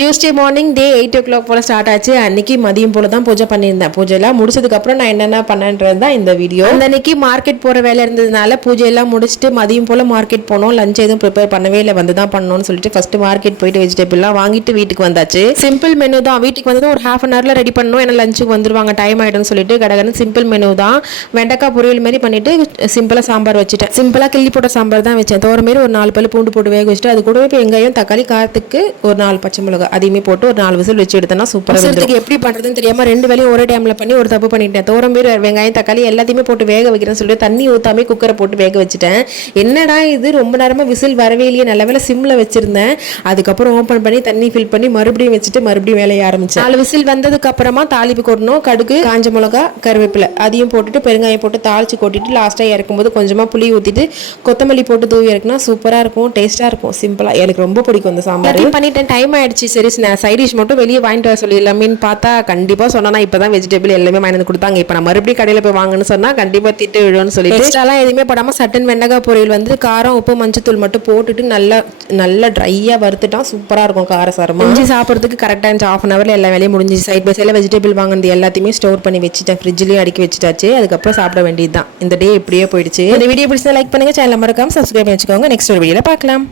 Tuesday morning டே 8 o'clock போல் start ஆச்சு. அன்னைக்கு மதியம் போல தான் பூஜை பண்ணியிருந்தேன். பூஜையெல்லாம் முடிச்சதுக்கப்புறம் நான் என்னென்ன பண்ணேன்றது தான் இந்த வீடியோ. அந்த அன்னைக்கு மார்க்கெட் போகிற வேலை இருந்ததுனால பூஜையெல்லாம் முடிச்சுட்டு மதியம் போல் மார்க்கெட் போனோம். லஞ்ச் எதுவும் ப்ரிப்பேர் பண்ணவே இல்லை, வந்து தான் பண்ணணும்னு சொல்லிட்டு ஃபர்ஸ்ட் மார்க்கெட் போயிட்டு வெஜிடபிள்லாம் வாங்கிட்டு வீட்டுக்கு வந்தாச்சு. சிம்பிள் மெனு தான். வீட்டுக்கு வந்தது ஒரு ½ an hourல ரெடி பண்ணணும், ஏன்னா லஞ்சுக்கு வந்துருவாங்க, டைம் ஆகிடும்னு சொல்லிட்டு கடகடன்னு சிம்பிள் மெனு தான். வெண்டைக்காய் பொரியல் மாதிரி பண்ணிட்டு சிம்பிளாக சாம்பார் வச்சுட்டேன். சிம்பிளாக கிள்ளி போட்ட சாம்பார் தான் வச்சேன். தோற மாரி ஒரு 4 பல்லு பூண்டு போட்டு வேக வச்சுட்டு அது கூடவே வெங்காயம் தக்காளி காரத்துக்கு ஒரு 4 பச்சை மிளகாய் அதையுமே போட்டு ஒரு 4 விசில் வச்சு எடுத்தேன்னா சூப்பராக இருக்கும். எப்படி பண்ணுறதுன்னு தெரியாமல் 2 வேலையும் ஒரே டைமில் பண்ணி ஒரு தப்பு பண்ணிட்டேன். தோரம்பீர் வெங்காயம் தக்காளி எல்லாத்தையுமே போட்டு வேக வைக்கிறேன்னு சொல்லிட்டு தண்ணி ஊற்றாமே குக்கரை போட்டு வேக வச்சுட்டேன். என்னடா இது ரொம்ப நேரமாக விசில் வரவே இல்லையே, நல்ல வேலை சிம்மில் வச்சுருந்தேன். அதுக்கப்புறம் ஓப்பன் பண்ணி தண்ணி ஃபில் பண்ணி மறுபடியும் வச்சுட்டு மறுபடியும் வேலையை ஆரம்பிச்சேன். 4 விசில் வந்ததுக்கு அப்புறமா தாளிப்பு கொட்டணும். கடுகு, காஞ்ச மிளகா, கருவேப்பிலை அதையும் போட்டுட்டு பெருங்காயம் போட்டு தாளிச்சு கொட்டிட்டு லாஸ்ட்டாக இறக்கும்போது கொஞ்சமாக புளி ஊற்றிட்டு கொத்தமல்லி போட்டு தூவி இறக்குனா சூப்பராக இருக்கும், டேஸ்ட்டாக இருக்கும். சிம்பிளாக எனக்கு ரொம்ப பிடிக்கும் இந்த சாம்பார். பண்ணிட்டேன், டைம் ஆயிடுச்சு. சரி சைட் டிஷ் மட்டும் வெளியே வாங்கிட்டு வர சொல்லிடலாமேன்னு பார்த்தா கண்டிப்பாக சொன்னா இப்போ தான் வெஜிடபிள் எல்லாமே வாங்கி கொடுத்தாங்க. இப்போ நான் மறுபடியும் கடையில் போய் வாங்கன்னு சொன்னால் கண்டிப்பாக திட்டு விழுன்னு சொல்லிட்டு எக்ஸ்ட்ராலாம் எதுவுமே போடாமல் சட்டன் வெண்டைக்காய் பொரியல் வந்து காரம் உப்பு மஞ்சத்தூள் மட்டும் போட்டுட்டு நல்லா ட்ரையாக வறுத்துட்டா சூப்பராக இருக்கும். காரசாரமாக முடிஞ்சு சாப்பிட்றதுக்கு கரெக்டாக இருந்துச்சு. ½ an hourல எல்லா வேலையும் முடிஞ்சு. சைட் பை சைடில் வெஜிடபிள் வாங்கினது எல்லாத்தையுமே ஸ்டோர் பண்ணி வச்சுட்டேன், ஃப்ரிட்ஜ்லேயும் அடுக்கி வச்சுட்டாச்சு. அதுக்கப்புறம் சாப்பிட வேண்டியது தான். இந்த டே இப்படியே போயிடுச்சு. இந்த வீடியோ பிடிச்சா லைக் பண்ணுங்கள், சேனல் மறக்காம சப்ஸ்கிரைப் பண்ணி வச்சுக்கோங்க. நெக்ஸ்ட் ஒரு வீடியோவில் பார்க்கலாம்.